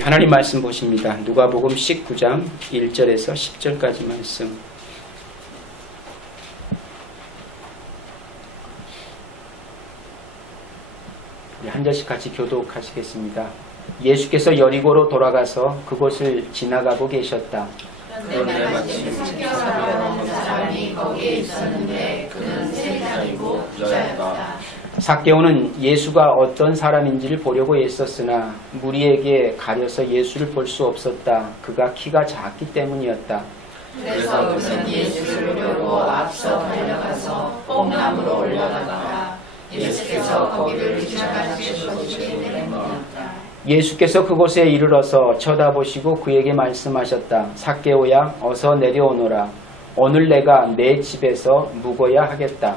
하나님 말씀 보십니다. 누가복음 19장 1절에서 10절까지 말씀. 한 절씩 같이 교독하시겠습니다. 예수께서 여리고로 돌아가서 그곳을 지나가고 계셨다. 그런데 마침 사개오라고 하는 사람이 거기에 있었는데 그는 세리장이고 부자였다. 삭개오는 예수가 어떤 사람인지를 보려고 애썼으나 무리에게 가려서 예수를 볼 수 없었다. 그가 키가 작기 때문이었다. 그래서 그는 예수를 보려고 앞서 달려가서 뽕나무로 올라가다가 예수께서 거기를 지나가시기 때문이었다. 예수께서 그곳에 이르러서 쳐다보시고 그에게 말씀하셨다. 삭개오야, 어서 내려오너라. 오늘 내가 내 집에서 묵어야 하겠다.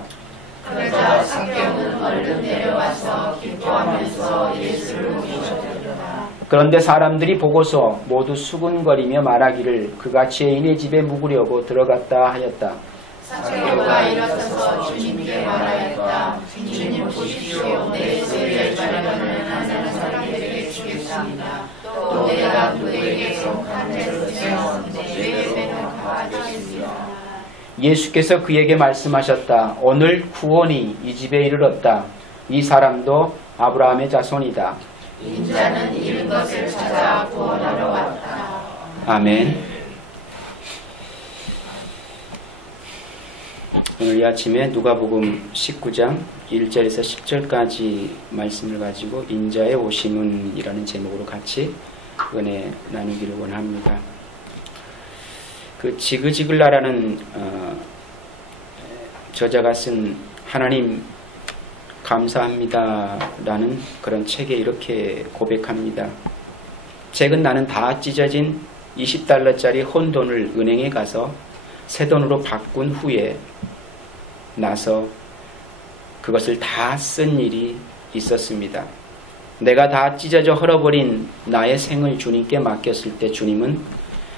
그러자 삭개오는 얼른 내려와서 기뻐하면서 예수를 모시더라. 그런데 사람들이 보고서 모두 수군거리며 말하기를 그가 죄인의 집에 묵으려고 들어갔다 하였다. 삭개오가 일어서서 주님께 말하였다. 주님 보십시오. 내 세리의 자녀는 하는 사람에게 주겠습니다. 또 내가 그에게 속한 대로 세웠는데 죄를 갚아주십니다. 예수께서 그에게 말씀하셨다. 오늘 구원이 이 집에 이르렀다. 이 사람도 아브라함의 자손이다. 인자는 잃은 것을 찾아 구원하러 왔다. 아멘. 오늘 이 아침에 누가복음 19장 1절에서 10절까지 말씀을 가지고 인자의 오심은 이라는 제목으로 같이 은혜 나누기를 원합니다. 그 지그지글라라는 저자가 쓴 하나님 감사합니다라는 그런 책에 이렇게 고백합니다. 책은 나는 다 찢어진 20달러짜리 헌돈을 은행에 가서 새 돈으로 바꾼 후에 나서 그것을 다 쓴 일이 있었습니다. 내가 다 찢어져 헐어버린 나의 생을 주님께 맡겼을 때 주님은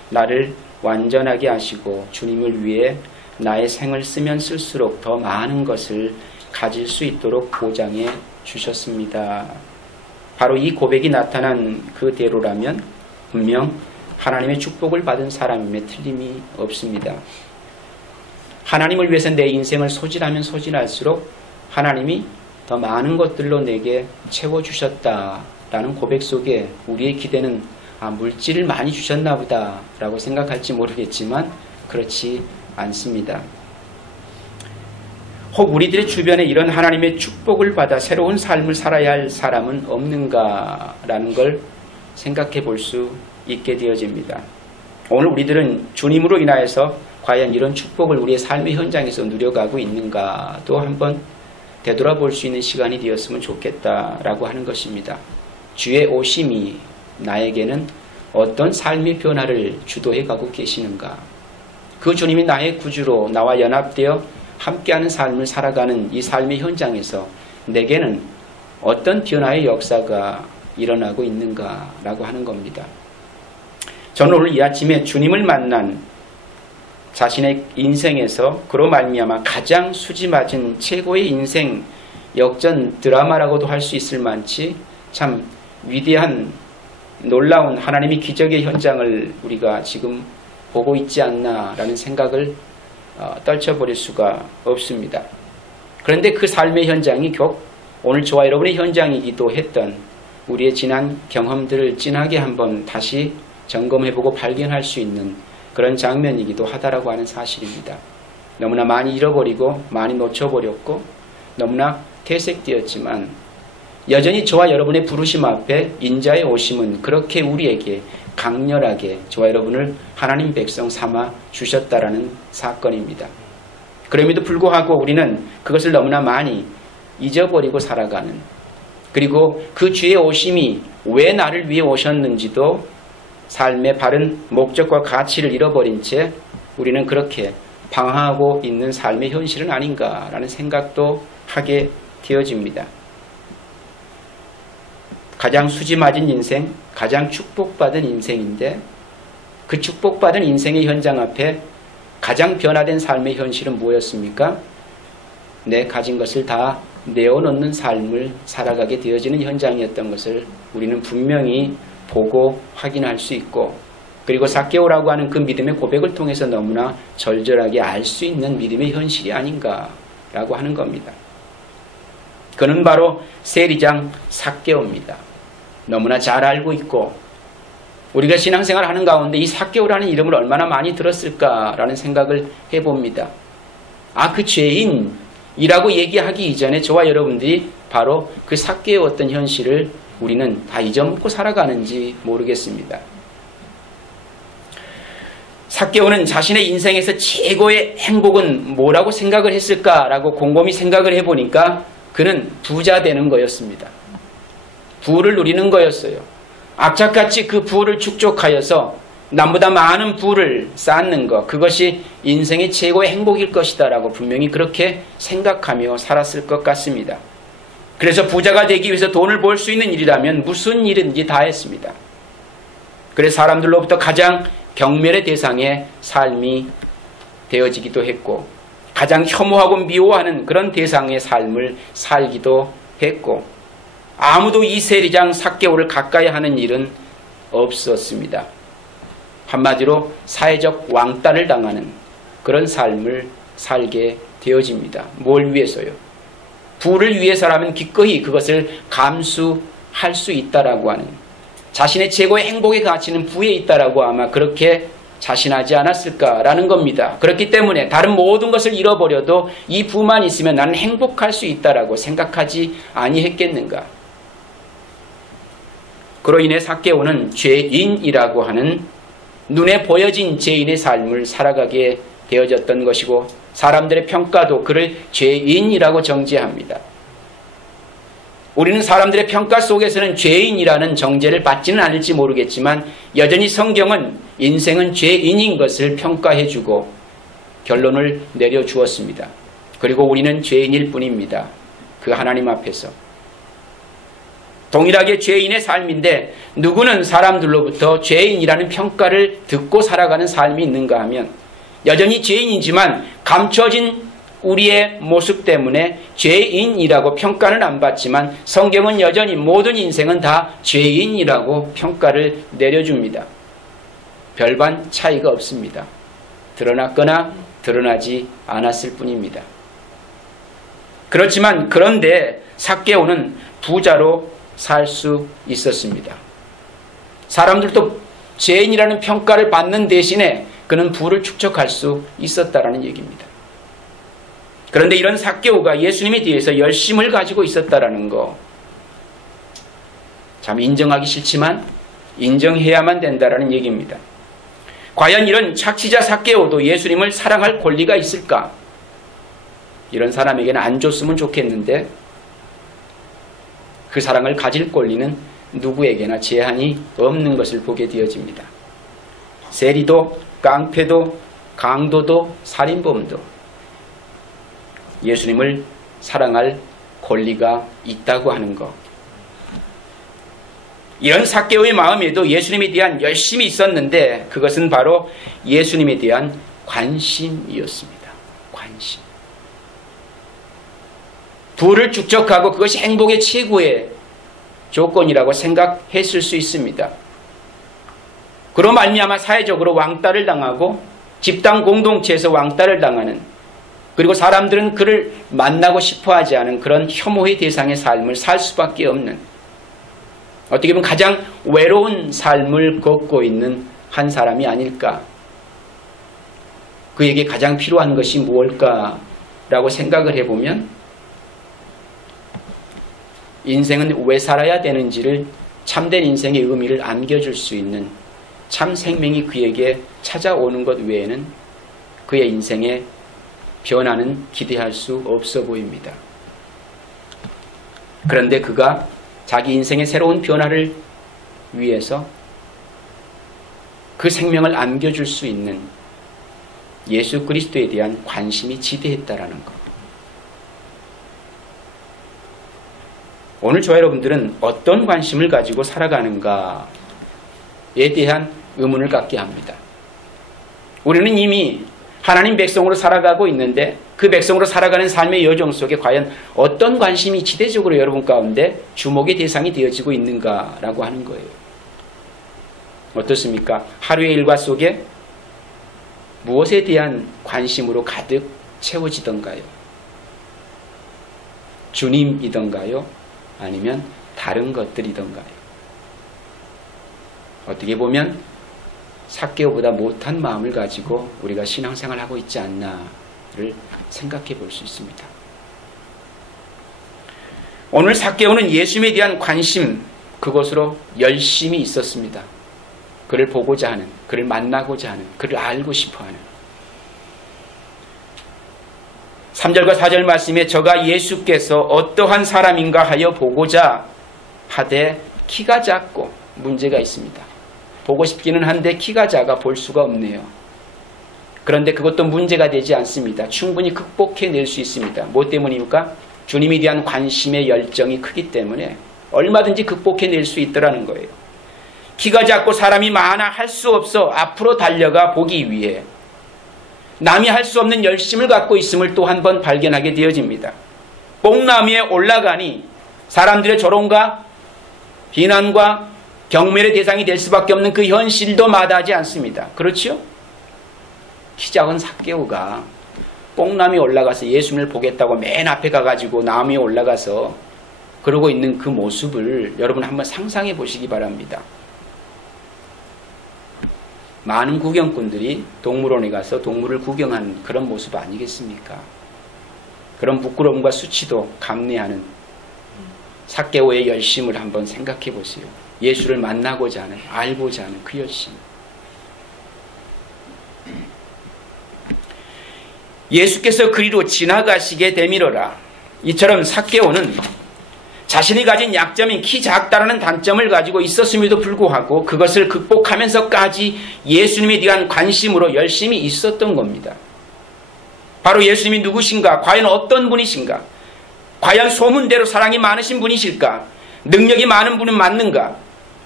나를 완전하게 하시고 주님을 위해 나의 생을 쓰면 쓸수록 더 많은 것을 가질 수 있도록 보장해 주셨습니다. 바로 이 고백이 나타난 그대로라면 분명 하나님의 축복을 받은 사람임에 틀림이 없습니다. 하나님을 위해서 내 인생을 소진하면 소진할수록 하나님이 더 많은 것들로 내게 채워주셨다라는 고백 속에 우리의 기대는 물질을 많이 주셨나 보다 라고 생각할지 모르겠지만 그렇지 않습니다. 혹 우리들의 주변에 이런 하나님의 축복을 받아 새로운 삶을 살아야 할 사람은 없는가 라는 걸 생각해 볼 수 있게 되어집니다. 오늘 우리들은 주님으로 인하여서 과연 이런 축복을 우리의 삶의 현장에서 누려가고 있는가도 한번 되돌아볼 수 있는 시간이 되었으면 좋겠다라고 하는 것입니다. 주의 오심이 나에게는 어떤 삶의 변화를 주도해 가고 계시는가? 그 주님이 나의 구주로 나와 연합되어 함께하는 삶을 살아가는 이 삶의 현장에서 내게는 어떤 변화의 역사가 일어나고 있는가라고 하는 겁니다. 저는 오늘 이 아침에 주님을 만난 자신의 인생에서 그로 말미암아 가장 수지맞은 최고의 인생 역전 드라마라고도 할 수 있을 만치 참 위대한 놀라운 하나님의 기적의 현장을 우리가 지금 보고 있지 않나라는 생각을 떨쳐버릴 수가 없습니다. 그런데 그 삶의 현장이 곧 오늘 저와 여러분의 현장이기도 했던 우리의 지난 경험들을 진하게 한번 다시 점검해보고 발견할 수 있는 그런 장면이기도 하다라고 하는 사실입니다. 너무나 많이 잃어버리고 많이 놓쳐버렸고 너무나 퇴색되었지만 여전히 저와 여러분의 부르심 앞에 인자의 오심은 그렇게 우리에게 강렬하게 저와 여러분을 하나님 백성 삼아 주셨다라는 사건입니다. 그럼에도 불구하고 우리는 그것을 너무나 많이 잊어버리고 살아가는, 그리고 그 주의 오심이 왜 나를 위해 오셨는지도 삶의 바른 목적과 가치를 잃어버린 채 우리는 그렇게 방황하고 있는 삶의 현실은 아닌가라는 생각도 하게 되어집니다. 가장 수지맞은 인생, 가장 축복받은 인생인데 그 축복받은 인생의 현장 앞에 가장 변화된 삶의 현실은 뭐였습니까? 내 가진 것을 다 내어놓는 삶을 살아가게 되어지는 현장이었던 것을 우리는 분명히 보고 확인할 수 있고, 그리고 삭개오라고 하는 그 믿음의 고백을 통해서 너무나 절절하게 알 수 있는 믿음의 현실이 아닌가라고 하는 겁니다. 그는 바로 세리장 삭개오입니다. 너무나 잘 알고 있고, 우리가 신앙생활을 하는 가운데 이 삭개오라는 이름을 얼마나 많이 들었을까라는 생각을 해봅니다. 그 죄인이라고 얘기하기 이전에 저와 여러분들이 바로 그 삭개오 어떤 현실을 우리는 다 잊어먹고 살아가는지 모르겠습니다. 삭개오는 자신의 인생에서 최고의 행복은 뭐라고 생각을 했을까라고 곰곰이 생각을 해보니까 그는 부자 되는 거였습니다. 부를 누리는 거였어요. 악착같이 그 부를 축적하여서 남보다 많은 부를 쌓는 것, 그것이 인생의 최고의 행복일 것이다 라고 분명히 그렇게 생각하며 살았을 것 같습니다. 그래서 부자가 되기 위해서 돈을 벌 수 있는 일이라면 무슨 일인지 다 했습니다. 그래서 사람들로부터 가장 경멸의 대상의 삶이 되어지기도 했고, 가장 혐오하고 미워하는 그런 대상의 삶을 살기도 했고, 아무도 이 세리장 삭개오를 가까이 하는 일은 없었습니다. 한마디로 사회적 왕따를 당하는 그런 삶을 살게 되어집니다. 뭘 위해서요? 부를 위해서라면 기꺼이 그것을 감수할 수 있다라고 하는, 자신의 최고의 행복의 가치는 부에 있다라고 아마 그렇게 자신하지 않았을까라는 겁니다. 그렇기 때문에 다른 모든 것을 잃어버려도 이 부만 있으면 나는 행복할 수 있다라고 생각하지 아니했겠는가. 그로 인해 삭개오는 죄인이라고 하는 눈에 보여진 죄인의 삶을 살아가게 되어졌던 것이고, 사람들의 평가도 그를 죄인이라고 정죄합니다. 우리는 사람들의 평가 속에서는 죄인이라는 정죄를 받지는 않을지 모르겠지만 여전히 성경은 인생은 죄인인 것을 평가해주고 결론을 내려주었습니다. 그리고 우리는 죄인일 뿐입니다. 그 하나님 앞에서. 동일하게 죄인의 삶인데 누구는 사람들로부터 죄인이라는 평가를 듣고 살아가는 삶이 있는가 하면, 여전히 죄인이지만 감춰진 우리의 모습 때문에 죄인이라고 평가는 안 받지만 성경은 여전히 모든 인생은 다 죄인이라고 평가를 내려줍니다. 별반 차이가 없습니다. 드러났거나 드러나지 않았을 뿐입니다. 그렇지만 그런데 삭개오는 부자로 살 수 있었습니다. 사람들도 죄인이라는 평가를 받는 대신에 그는 부를 축적할 수 있었다라는 얘기입니다. 그런데 이런 삭개오가 예수님에 대해서 열심을 가지고 있었다라는 거, 참 인정하기 싫지만 인정해야만 된다라는 얘기입니다. 과연 이런 착취자 삭개오도 예수님을 사랑할 권리가 있을까? 이런 사람에게는 안 줬으면 좋겠는데 그 사랑을 가질 권리는 누구에게나 제한이 없는 것을 보게 되어집니다. 세리도, 깡패도, 강도도, 살인범도 예수님을 사랑할 권리가 있다고 하는 것. 이런 삭개오의 마음에도 예수님에 대한 열심이 있었는데 그것은 바로 예수님에 대한 관심이었습니다. 관심. 부를 축적하고 그것이 행복의 최고의 조건이라고 생각했을 수 있습니다. 그로 말미암아 사회적으로 왕따를 당하고 집단 공동체에서 왕따를 당하는, 그리고 사람들은 그를 만나고 싶어하지 않은 그런 혐오의 대상의 삶을 살 수밖에 없는, 어떻게 보면 가장 외로운 삶을 걷고 있는 한 사람이 아닐까. 그에게 가장 필요한 것이 무엇일까라고 생각을 해보면 인생은 왜 살아야 되는지를, 참된 인생의 의미를 안겨줄 수 있는 참 생명이 그에게 찾아오는 것 외에는 그의 인생의 변화는 기대할 수 없어 보입니다. 그런데 그가 자기 인생의 새로운 변화를 위해서 그 생명을 안겨줄 수 있는 예수 그리스도에 대한 관심이 지대했다라는 것. 오늘 저와 여러분들은 어떤 관심을 가지고 살아가는가에 대한 의문을 갖게 합니다. 우리는 이미 하나님 백성으로 살아가고 있는데 그 백성으로 살아가는 삶의 여정 속에 과연 어떤 관심이 지대적으로 여러분 가운데 주목의 대상이 되어지고 있는가라고 하는 거예요. 어떻습니까? 하루의 일과 속에 무엇에 대한 관심으로 가득 채워지던가요? 주님이던가요? 아니면 다른 것들이던가요? 어떻게 보면 삭개오보다 못한 마음을 가지고 우리가 신앙생활을 하고 있지 않나를 생각해 볼 수 있습니다. 오늘 삭개오는 예수님에 대한 관심, 그것으로 열심히 있었습니다. 그를 보고자 하는, 그를 만나고자 하는, 그를 알고 싶어하는. 3절과 4절 말씀에 저가 예수께서 어떠한 사람인가 하여 보고자 하되 키가 작고 문제가 있습니다. 보고 싶기는 한데 키가 작아 볼 수가 없네요. 그런데 그것도 문제가 되지 않습니다. 충분히 극복해낼 수 있습니다. 뭐 때문입니까? 주님에 대한 관심의 열정이 크기 때문에 얼마든지 극복해낼 수 있더라는 거예요. 키가 작고 사람이 많아 할 수 없어 앞으로 달려가 보기 위해 남이 할 수 없는 열심을 갖고 있음을 또 한 번 발견하게 되어집니다. 뽕나무에 올라가니 사람들의 조롱과 비난과 경멸의 대상이 될 수밖에 없는 그 현실도 마다하지 않습니다. 그렇죠? 키 작은 삭개오가 뽕나무에 올라가서 예수님을 보겠다고 맨 앞에 가가지고 나무에 올라가서 그러고 있는 그 모습을 여러분 한번 상상해 보시기 바랍니다. 많은 구경꾼들이 동물원에 가서 동물을 구경한 그런 모습 아니겠습니까? 그런 부끄러움과 수치도 감내하는 삭개오의 열심을 한번 생각해 보세요. 예수를 만나고자 하는, 알고자 하는 그 열심. 예수께서 그리로 지나가시게 되밀어라. 이처럼 삭개오는 자신이 가진 약점인 키 작다라는 단점을 가지고 있었음에도 불구하고 그것을 극복하면서까지 예수님에 대한 관심으로 열심히 있었던 겁니다. 바로 예수님이 누구신가? 과연 어떤 분이신가? 과연 소문대로 사랑이 많으신 분이실까? 능력이 많은 분은 맞는가?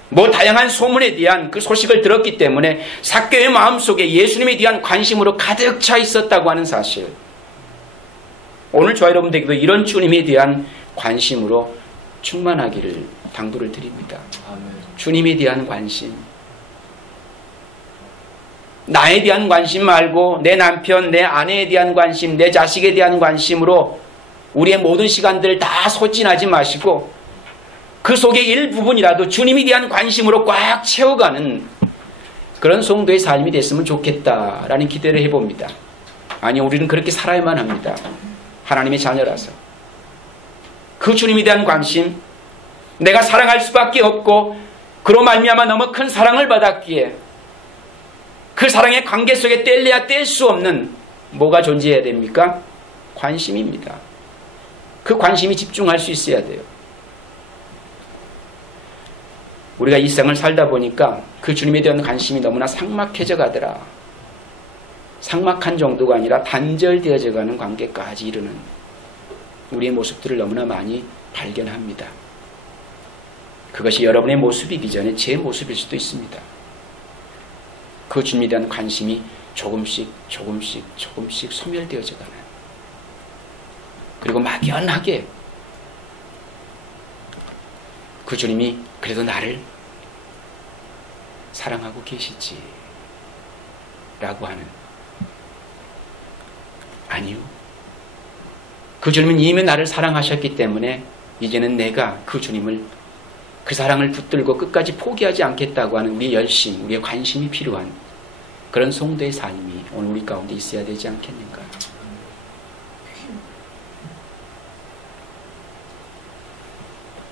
뭐 다양한 소문에 대한 그 소식을 들었기 때문에 삭개오의 마음속에 예수님에 대한 관심으로 가득 차 있었다고 하는 사실. 오늘 저와 여러분들에게도 이런 주님에 대한 관심으로 충만하기를 당부를 드립니다. 아멘. 주님에 대한 관심. 나에 대한 관심 말고 내 남편, 내 아내에 대한 관심, 내 자식에 대한 관심으로 우리의 모든 시간들을 다 소진하지 마시고 그 속의 일부분이라도 주님에 대한 관심으로 꽉 채워가는 그런 성도의 삶이 됐으면 좋겠다라는 기대를 해봅니다. 아니, 우리는 그렇게 살아야만 합니다. 하나님의 자녀라서. 그 주님에 대한 관심, 내가 사랑할 수밖에 없고 그로 말미암아 너무 큰 사랑을 받았기에 그 사랑의 관계 속에 뗄래야 뗄 수 없는 뭐가 존재해야 됩니까? 관심입니다. 그 관심이 집중할 수 있어야 돼요. 우리가 이 생을 살다 보니까 그 주님에 대한 관심이 너무나 삭막해져 가더라. 삭막한 정도가 아니라 단절되어져 가는 관계까지 이르는 우리의 모습들을 너무나 많이 발견합니다. 그것이 여러분의 모습이기 전에 제 모습일 수도 있습니다. 그 주님에 대한 관심이 조금씩 소멸되어져 가는, 그리고 막연하게 그 주님이 그래도 나를 사랑하고 계시지 라고 하는, 아니요, 그 주님은 이미 나를 사랑하셨기 때문에 이제는 내가 그 주님을, 그 사랑을 붙들고 끝까지 포기하지 않겠다고 하는 우리의 열심, 우리의 관심이 필요한 그런 성도의 삶이 오늘 우리 가운데 있어야 되지 않겠는가.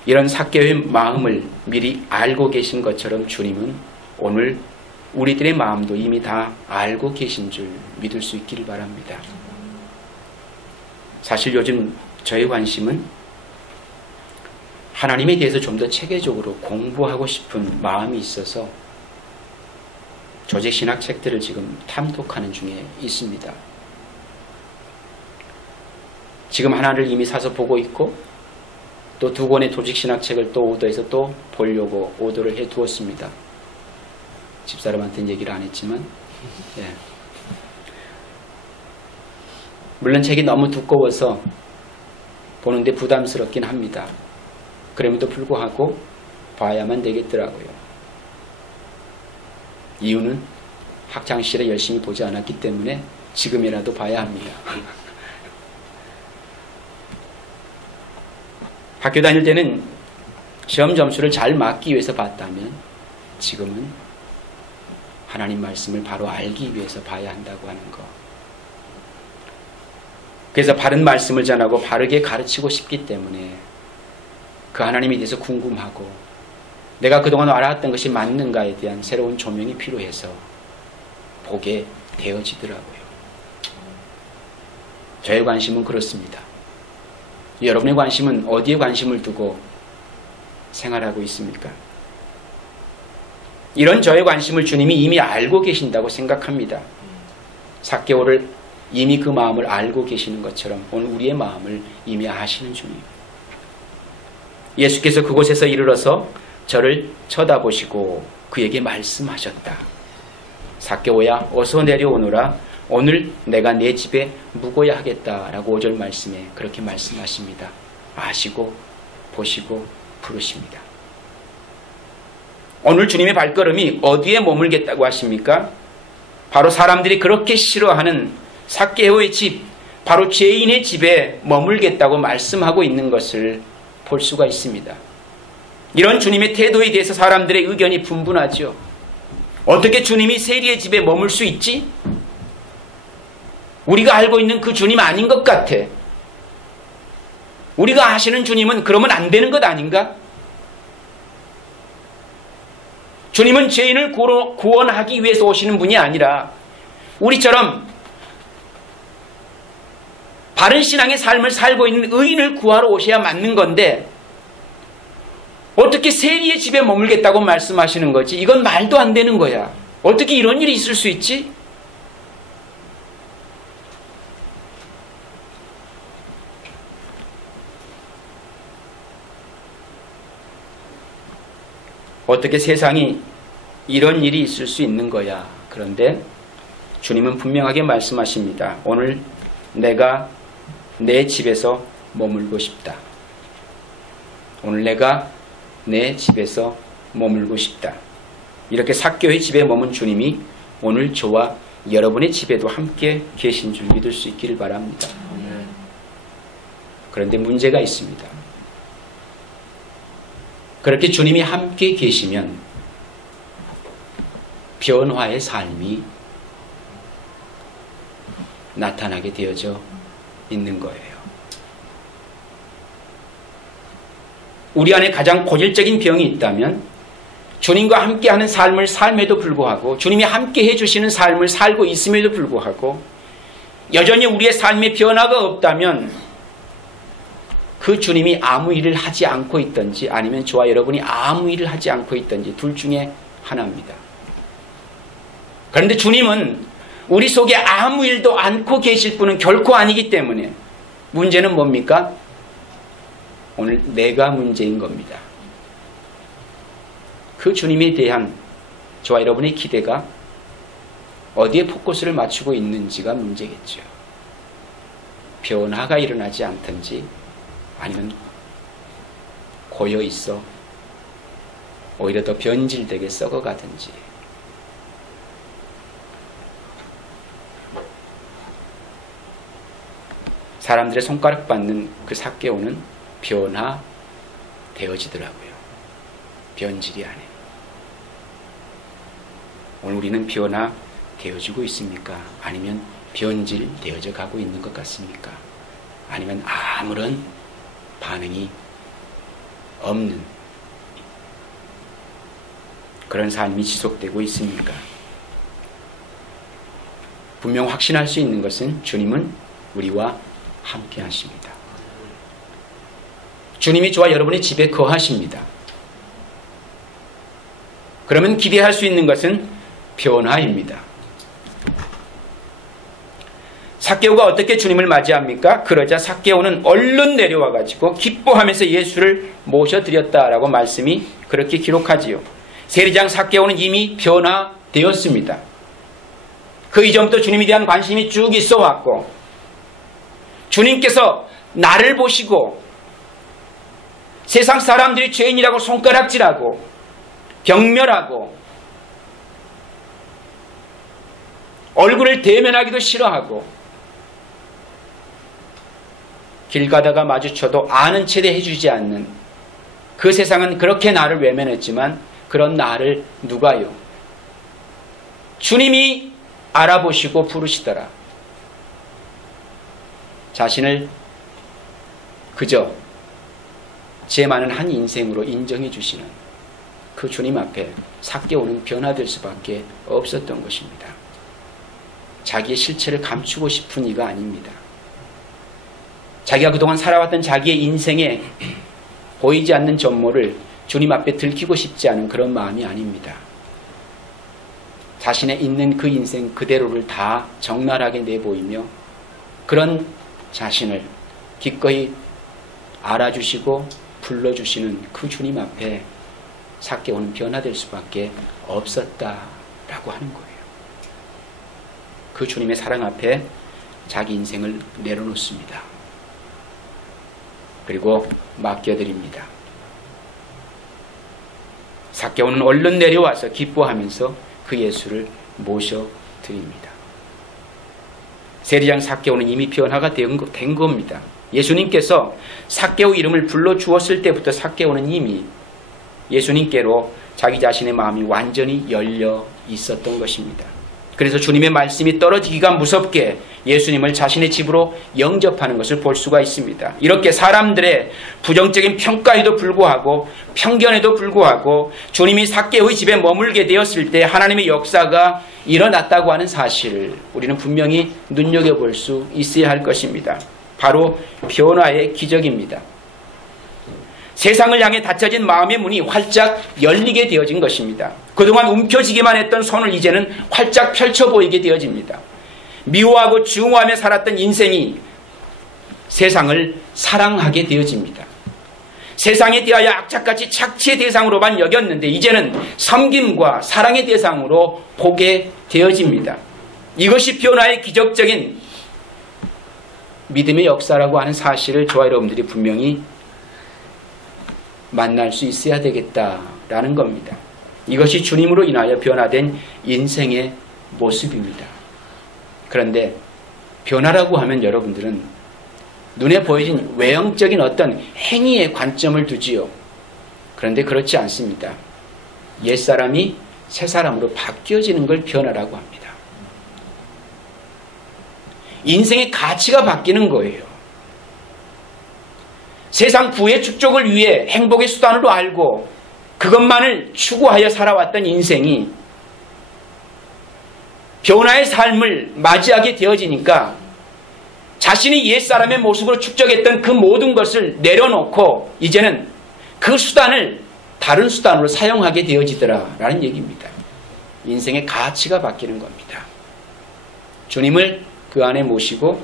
이런 삭개오의 마음을 미리 알고 계신 것처럼 주님은 오늘 우리들의 마음도 이미 다 알고 계신 줄 믿을 수 있기를 바랍니다. 사실 요즘 저의 관심은 하나님에 대해서 좀 더 체계적으로 공부하고 싶은 마음이 있어서 조직신학 책들을 지금 탐독하는 중에 있습니다. 지금 하나를 이미 사서 보고 있고 또 2권의 조직신학 책을 또 오더해서 또 보려고 오더를 해두었습니다. 집사람한테는 얘기를 안 했지만, 예. 물론 책이 너무 두꺼워서 보는데 부담스럽긴 합니다. 그럼에도 불구하고 봐야만 되겠더라고요. 이유는 학창시절에 열심히 보지 않았기 때문에 지금이라도 봐야 합니다. 학교 다닐 때는 시험 점수를 잘 맞기 위해서 봤다면 지금은 하나님 말씀을 바로 알기 위해서 봐야 한다고 하는 것. 그래서 바른 말씀을 전하고 바르게 가르치고 싶기 때문에 그 하나님에 대해서 궁금하고 내가 그동안 알아왔던 것이 맞는가에 대한 새로운 조명이 필요해서 보게 되어지더라고요. 저의 관심은 그렇습니다. 여러분의 관심은 어디에 관심을 두고 생활하고 있습니까? 이런 저의 관심을 주님이 이미 알고 계신다고 생각합니다. 삭개오를 이미 그 마음을 알고 계시는 것처럼 오늘 우리의 마음을 이미 아시는 주님. 예수께서 그곳에서 이르러서 저를 쳐다보시고 그에게 말씀하셨다. 삭개오야 어서 내려오너라. 오늘 내가 내 집에 묵어야 하겠다라고 5절 말씀에 그렇게 말씀하십니다. 아시고 보시고 부르십니다. 오늘 주님의 발걸음이 어디에 머물겠다고 하십니까? 바로 사람들이 그렇게 싫어하는 삭개오의 집, 바로 죄인의 집에 머물겠다고 말씀하고 있는 것을 볼 수가 있습니다. 이런 주님의 태도에 대해서 사람들의 의견이 분분하죠. 어떻게 주님이 세리의 집에 머물 수 있지? 우리가 알고 있는 그 주님 아닌 것 같아. 우리가 아시는 주님은 그러면 안 되는 것 아닌가? 주님은 죄인을 구원하기 위해서 오시는 분이 아니라 우리처럼 바른 신앙의 삶을 살고 있는 의인을 구하러 오셔야 맞는 건데 어떻게 세리의 집에 머물겠다고 말씀하시는 거지? 이건 말도 안 되는 거야. 어떻게 이런 일이 있을 수 있지? 어떻게 세상이 이런 일이 있을 수 있는 거야. 그런데 주님은 분명하게 말씀하십니다. 오늘 내가 내 집에서 머물고 싶다. 오늘 내가 내 집에서 머물고 싶다. 이렇게 삭개오의 집에 머문 주님이 오늘 저와 여러분의 집에도 함께 계신 줄 믿을 수 있기를 바랍니다. 그런데 문제가 있습니다. 그렇게 주님이 함께 계시면 변화의 삶이 나타나게 되어져 있는 거예요. 우리 안에 가장 고질적인 병이 있다면 주님과 함께하는 삶을 삶에도 불구하고 주님이 함께 해주시는 삶을 살고 있음에도 불구하고 여전히 우리의 삶에 변화가 없다면 그 주님이 아무 일을 하지 않고 있든지 아니면 저와 여러분이 아무 일을 하지 않고 있든지 둘 중에 하나입니다. 그런데 주님은 우리 속에 아무 일도 않고 계실 분은 결코 아니기 때문에 문제는 뭡니까? 오늘 내가 문제인 겁니다. 그 주님에 대한 저와 여러분의 기대가 어디에 포커스를 맞추고 있는지가 문제겠죠. 변화가 일어나지 않든지 아니면 고여 있어 오히려 더 변질되게 썩어가든지. 사람들의 손가락 받는 그 삭개오는 변화되어지더라고요. 변질이 아니에요. 오늘 우리는 변화되어지고 있습니까? 아니면 변질되어져 가고 있는 것 같습니까? 아니면 아무런 반응이 없는 그런 삶이 지속되고 있습니까? 분명 확신할 수 있는 것은 주님은 우리와 함께 하십니다. 주님이 저와 여러분의 집에 거하십니다. 그러면 기대할 수 있는 것은 변화입니다. 삭개오가 어떻게 주님을 맞이합니까? 그러자 삭개오는 얼른 내려와가지고 기뻐하면서 예수를 모셔드렸다라고 말씀이 그렇게 기록하지요. 세리장 삭개오는 이미 변화되었습니다. 그 이전부터 주님에 대한 관심이 쭉 있어 왔고 주님께서 나를 보시고 세상 사람들이 죄인이라고 손가락질하고 경멸하고 얼굴을 대면하기도 싫어하고 길 가다가 마주쳐도 아는 체도 해주지 않는 그 세상은 그렇게 나를 외면했지만 그런 나를 누가요? 주님이 알아보시고 부르시더라. 자신을 그저 제 많은 한 인생으로 인정해 주시는 그 주님 앞에 삭개오는 변화될 수밖에 없었던 것입니다. 자기의 실체를 감추고 싶은 이가 아닙니다. 자기가 그동안 살아왔던 자기의 인생에 보이지 않는 전모를 주님 앞에 들키고 싶지 않은 그런 마음이 아닙니다. 자신의 있는 그 인생 그대로를 다 적나라하게 내보이며 그런 자신을 기꺼이 알아주시고 불러주시는 그 주님 앞에 삭개오는 변화될 수밖에 없었다라고 하는 거예요. 그 주님의 사랑 앞에 자기 인생을 내려놓습니다. 그리고 맡겨드립니다. 삭개오는 얼른 내려와서 기뻐하면서 그 예수를 모셔드립니다. 세리장 삭개오는 이미 변화가 된 겁니다. 예수님께서 삭개오 이름을 불러주었을 때부터 삭개오는 이미 예수님께로 자기 자신의 마음이 완전히 열려 있었던 것입니다. 그래서 주님의 말씀이 떨어지기가 무섭게 예수님을 자신의 집으로 영접하는 것을 볼 수가 있습니다. 이렇게 사람들의 부정적인 평가에도 불구하고 편견에도 불구하고 주님이 삭개오의 집에 머물게 되었을 때 하나님의 역사가 일어났다고 하는 사실을 우리는 분명히 눈여겨볼 수 있어야 할 것입니다. 바로 변화의 기적입니다. 세상을 향해 닫혀진 마음의 문이 활짝 열리게 되어진 것입니다. 그동안 움켜쥐기만 했던 손을 이제는 활짝 펼쳐 보이게 되어집니다. 미워하고 증오하며 살았던 인생이 세상을 사랑하게 되어집니다. 세상에 대하여 악착같이 착취의 대상으로만 여겼는데 이제는 섬김과 사랑의 대상으로 보게 되어집니다. 이것이 변화의 기적적인 믿음의 역사라고 하는 사실을 저와 여러분들이 분명히 만날 수 있어야 되겠다라는 겁니다. 이것이 주님으로 인하여 변화된 인생의 모습입니다. 그런데 변화라고 하면 여러분들은 눈에 보여진 외형적인 어떤 행위에 관점을 두지요. 그런데 그렇지 않습니다. 옛사람이 새사람으로 바뀌어지는 걸 변화라고 합니다. 인생의 가치가 바뀌는 거예요. 세상 부의 축적을 위해 행복의 수단으로 알고 그것만을 추구하여 살아왔던 인생이 변화의 삶을 맞이하게 되어지니까 자신이 옛사람의 모습으로 축적했던 그 모든 것을 내려놓고 이제는 그 수단을 다른 수단으로 사용하게 되어지더라라는 얘기입니다. 인생의 가치가 바뀌는 겁니다. 주님을 그 안에 모시고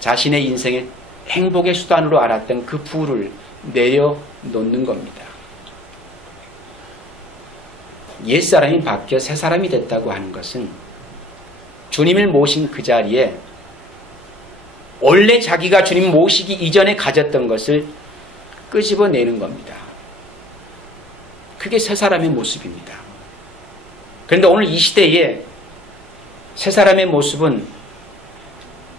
자신의 인생의 행복의 수단으로 알았던 그 부를 내려놓는 겁니다. 옛사람이 바뀌어 새사람이 됐다고 하는 것은 주님을 모신 그 자리에 원래 자기가 주님 모시기 이전에 가졌던 것을 끄집어내는 겁니다. 그게 새사람의 모습입니다. 그런데 오늘 이 시대에 새사람의 모습은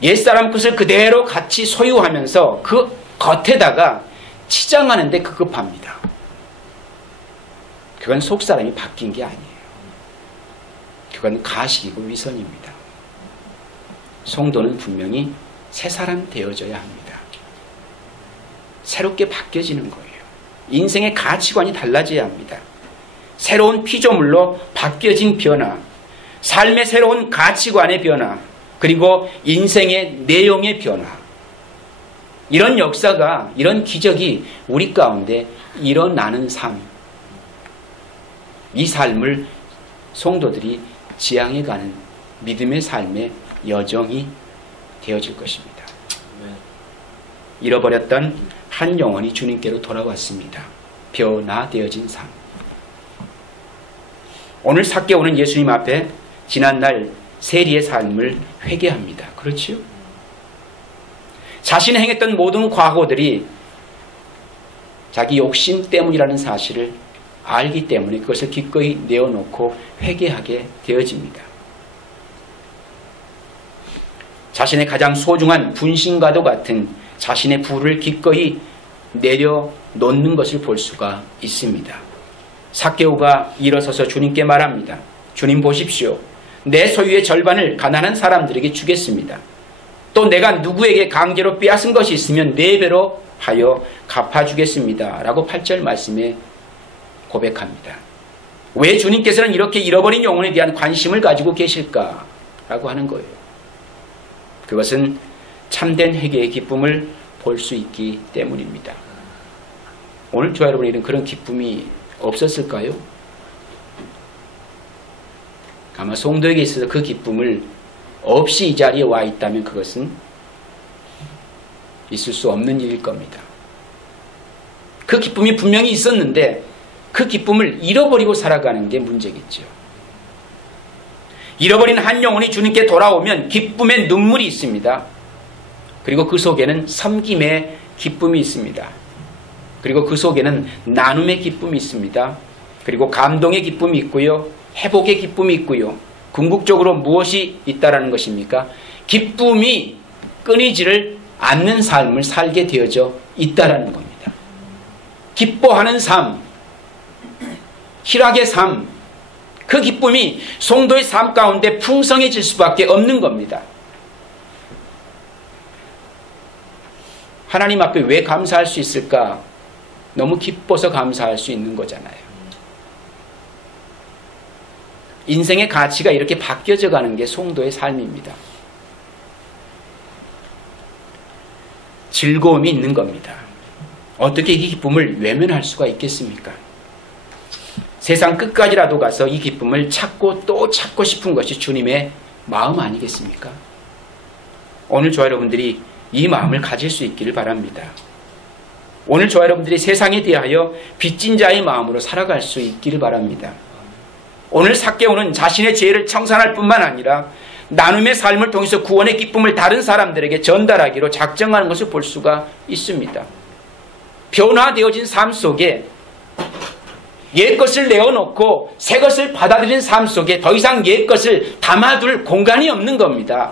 옛사람 것을 그대로 같이 소유하면서 그 겉에다가 치장하는 데 급급합니다. 그건 속사람이 바뀐 게 아니에요. 그건 가식이고 위선입니다. 성도는 분명히 새사람 되어져야 합니다. 새롭게 바뀌어지는 거예요. 인생의 가치관이 달라져야 합니다. 새로운 피조물로 바뀌어진 변화, 삶의 새로운 가치관의 변화, 그리고 인생의 내용의 변화, 이런 역사가, 이런 기적이 우리 가운데 일어나는 삶, 이 삶을 성도들이 지향해가는 믿음의 삶의 여정이 되어질 것입니다. 잃어버렸던 한 영혼이 주님께로 돌아왔습니다. 변화되어진 삶. 오늘 삭개오는 예수님 앞에 지난날 세리의 삶을 회개합니다. 그렇지요? 자신이 행했던 모든 과거들이 자기 욕심 때문이라는 사실을 알기 때문에 그것을 기꺼이 내어놓고 회개하게 되어집니다. 자신의 가장 소중한 분신과도 같은 자신의 부를 기꺼이 내려놓는 것을 볼 수가 있습니다. 삭개오가 일어서서 주님께 말합니다. 주님 보십시오. 내 소유의 절반을 가난한 사람들에게 주겠습니다. 또 내가 누구에게 강제로 빼앗은 것이 있으면 4배로 하여 갚아주겠습니다. 라고 8절 말씀에 고백합니다. 왜 주님께서는 이렇게 잃어버린 영혼에 대한 관심을 가지고 계실까? 라고 하는 거예요. 그것은 참된 회개의 기쁨을 볼 수 있기 때문입니다. 오늘 저와 여러분에게는 그런 기쁨이 없었을까요? 아마 성도에게 있어서 그 기쁨을 없이 이 자리에 와 있다면 그것은 있을 수 없는 일일 겁니다. 그 기쁨이 분명히 있었는데 그 기쁨을 잃어버리고 살아가는 게 문제겠죠. 잃어버린 한 영혼이 주님께 돌아오면 기쁨의 눈물이 있습니다. 그리고 그 속에는 섬김의 기쁨이 있습니다. 그리고 그 속에는 나눔의 기쁨이 있습니다. 그리고 감동의 기쁨이 있고요. 회복의 기쁨이 있고요. 궁극적으로 무엇이 있다라는 것입니까? 기쁨이 끊이지를 않는 삶을 살게 되어져 있다라는 겁니다. 기뻐하는 삶, 희락의 삶, 그 기쁨이 성도의 삶 가운데 풍성해질 수밖에 없는 겁니다. 하나님 앞에 왜 감사할 수 있을까? 너무 기뻐서 감사할 수 있는 거잖아요. 인생의 가치가 이렇게 바뀌어져 가는 게 성도의 삶입니다. 즐거움이 있는 겁니다. 어떻게 이 기쁨을 외면할 수가 있겠습니까? 세상 끝까지라도 가서 이 기쁨을 찾고 또 찾고 싶은 것이 주님의 마음 아니겠습니까? 오늘 저와 여러분들이 이 마음을 가질 수 있기를 바랍니다. 오늘 저와 여러분들이 세상에 대하여 빚진 자의 마음으로 살아갈 수 있기를 바랍니다. 오늘 삭개오는 자신의 죄를 청산할 뿐만 아니라 나눔의 삶을 통해서 구원의 기쁨을 다른 사람들에게 전달하기로 작정하는 것을 볼 수가 있습니다. 변화되어진 삶 속에 옛것을 내어놓고 새것을 받아들인 삶 속에 더 이상 옛것을 담아둘 공간이 없는 겁니다.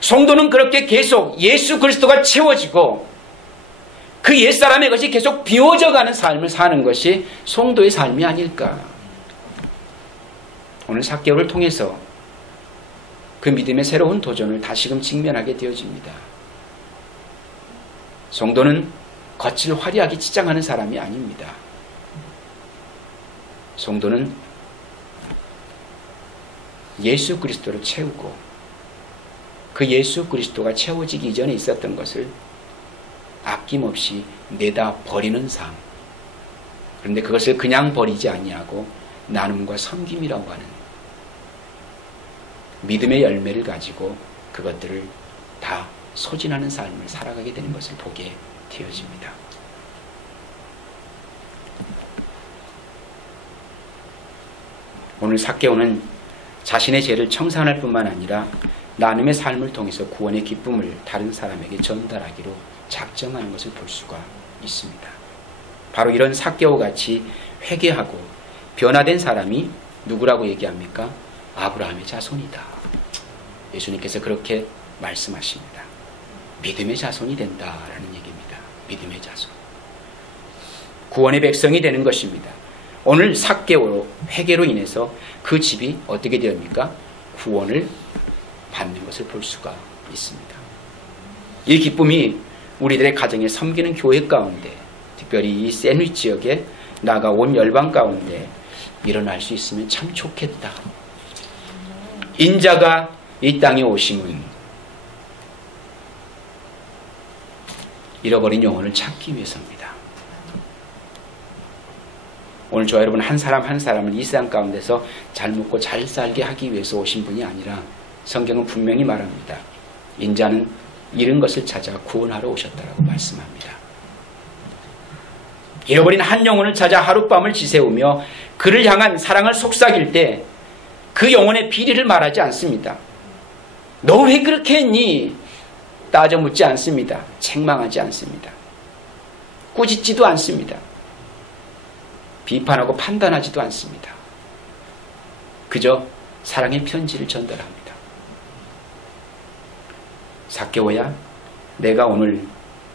성도는 그렇게 계속 예수 그리스도가 채워지고 그 옛사람의 것이 계속 비워져가는 삶을 사는 것이 성도의 삶이 아닐까. 오늘 삭개오를 통해서 그 믿음의 새로운 도전을 다시금 직면하게 되어집니다. 성도는 겉을 화려하게 치장하는 사람이 아닙니다. 성도는 예수 그리스도를 채우고 그 예수 그리스도가 채워지기 이전에 있었던 것을 아낌없이 내다 버리는 삶. 그런데 그것을 그냥 버리지 아니하고 나눔과 섬김이라고 하는 믿음의 열매를 가지고 그것들을 다 소진하는 삶을 살아가게 되는 것을 보게 되어집니다. 오늘 삭개오는 자신의 죄를 청산할 뿐만 아니라 나눔의 삶을 통해서 구원의 기쁨을 다른 사람에게 전달하기로 작정하는 것을 볼 수가 있습니다. 바로 이런 삭개오 같이 회개하고 변화된 사람이 누구라고 얘기합니까? 아브라함의 자손이다. 예수님께서 그렇게 말씀하십니다. 믿음의 자손이 된다라는 얘기입니다. 믿음의 자손. 구원의 백성이 되는 것입니다. 오늘 삭개오로 회개로 인해서 그 집이 어떻게 되옵니까? 구원을 받는 것을 볼 수가 있습니다. 이 기쁨이 우리들의 가정에 섬기는 교회 가운데, 특별히 이 샌위치 지역에 나아가 온 열방 가운데 일어날 수 있으면 참 좋겠다. 인자가 이 땅에 오심은 잃어버린 영혼을 찾기 위해서입니다. 오늘 저와 여러분 한 사람 한 사람을 이 세상 가운데서 잘 먹고 잘 살게 하기 위해서 오신 분이 아니라 성경은 분명히 말합니다. 인자는 잃은 것을 찾아 구원하러 오셨다라고 말씀합니다. 잃어버린 한 영혼을 찾아 하룻밤을 지새우며 그를 향한 사랑을 속삭일 때 그 영혼의 비리를 말하지 않습니다. 너 왜 그렇게 했니? 따져 묻지 않습니다. 책망하지 않습니다. 꾸짖지도 않습니다. 비판하고 판단하지도 않습니다. 그저 사랑의 편지를 전달합니다. 삭개오야, 내가 오늘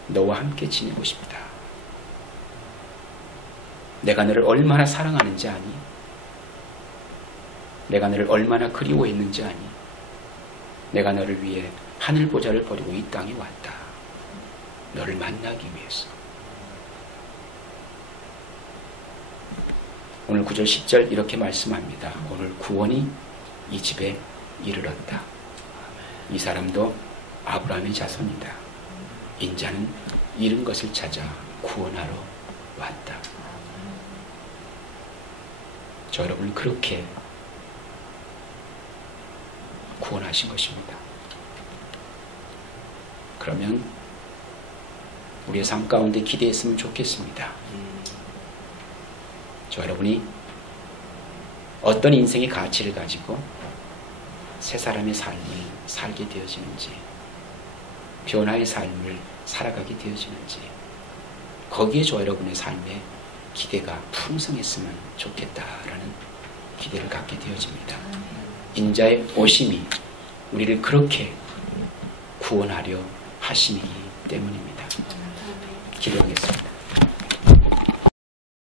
너와 함께 지내고 싶다. 내가 너를 얼마나 사랑하는지 아니? 내가 너를 얼마나 그리워했는지 아니? 내가 너를 위해 하늘 보좌를 버리고 이 땅에 왔다. 너를 만나기 위해서. 오늘 9절 10절 이렇게 말씀합니다. 오늘 구원이 이 집에 이르렀다. 이 사람도 아브라함의 자손이다. 인자는 잃은 것을 찾아 구원하러 왔다. 저 여러분을 그렇게 구원하신 것입니다. 그러면 우리의 삶 가운데 기대했으면 좋겠습니다. 저 여러분이 어떤 인생의 가치를 가지고 새 사람의 삶을 살게 되어지는지, 변화의 삶을 살아가게 되어지는지, 거기에 저 여러분의 삶에 기대가 풍성했으면 좋겠다라는 기대를 갖게 되어집니다. 인자의 오심이 우리를 그렇게 구원하려 하심이기 때문입니다. 기도하겠습니다.